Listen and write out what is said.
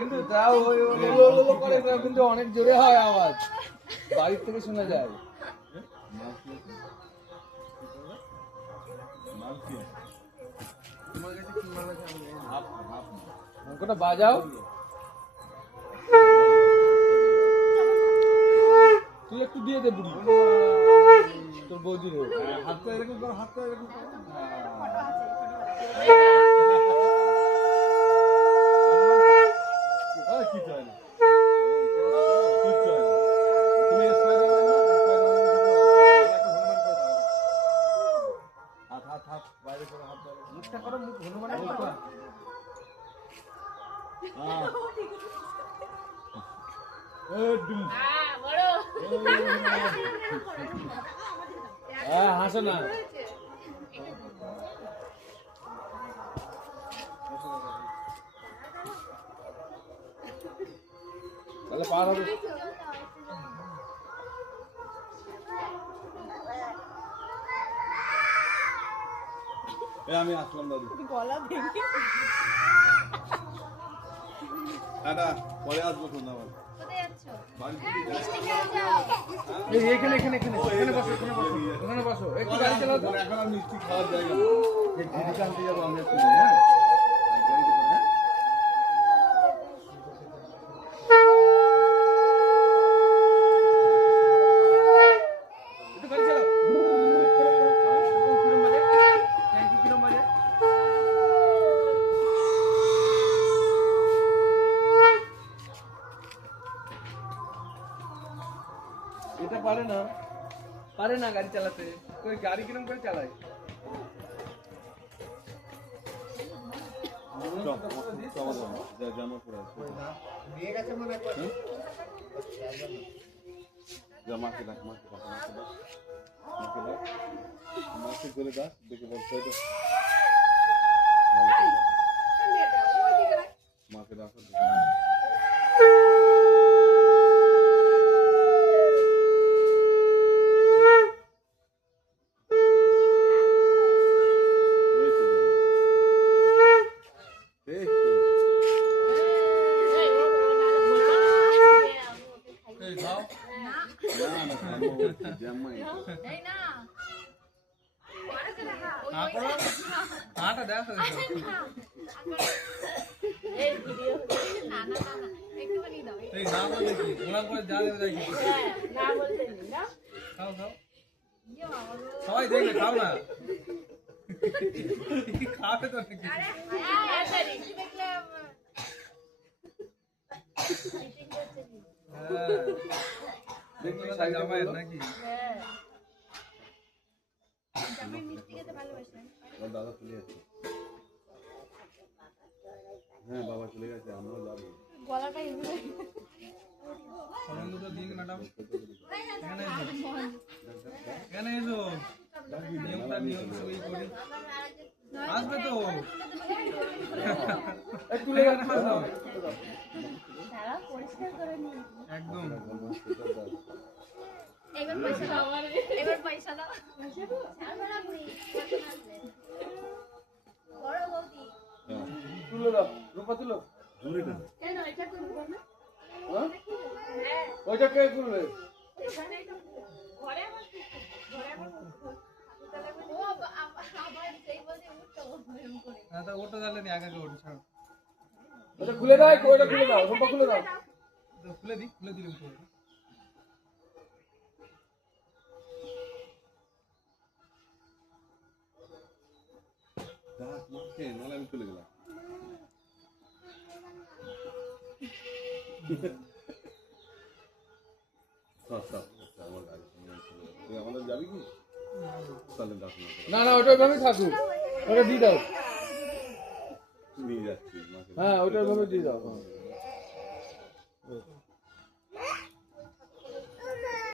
কিন্তু তাও করে কিন্তু অনেক জোরে হয় আওয়াজ, বাড়ির থেকে শোনা যায়। অঙ্কটা বাজাও, তুই একটু দিয়ে দে বুড়ি তোর বৌদির হাতটা এরকম কর, হাতটা এরকম কর। কি চাই না তুমি হাত হাত হাত বাইরে করে, হাত বাইরে মুখটা করো, মুখ হনুমানের মুখটা। হাসো না, তাহলে পার হবে। আমি আসলাম দাদু, গলা ভেঙে পরে আসবো। ধন্যবাদ। এখানে এখানে এখানে এখানে বসো, এখানে বসো, এখানে বসো। একটু গাড়ি চালাও তো। এখন আর মিষ্টি খাওয়ার জায়গা না, দিদিকে আনতে যাবো আমরা। হ্যাঁ এটা পারে না গাড়ি চালাতে। কই গাড়ি কিরকম করে চালায়? মাকে ডাক, মাকে ডাক, মাকে করে ডাক, দেখে বলছে মাকে ডাক। সবাই দেখলে খাও না, খাবে তো নাকি? দাদা চলে গেছে। হ্যাঁ বাবা চলে গেছে, আমরাও যাবো। আসবে তো একদম। তুলো দাও, রূপা তুলো। ওইটা কে করবে? ওটা তাহলে আগে ওটা ছাড়ো, ওটা খুলে দাও, ওটা খুলে দাও, রূপা খুলে দাও, খুলে দিই, খুলে দিলাম। নাহলে আমি চলে গেলাম। আমাদের যাবি কি? না না ওটা ভাবে থাকুক, ওটা দিয়ে দাও, নিয়ে যাচ্ছি। হ্যাঁ ওটা ভাবে দিয়ে দাও।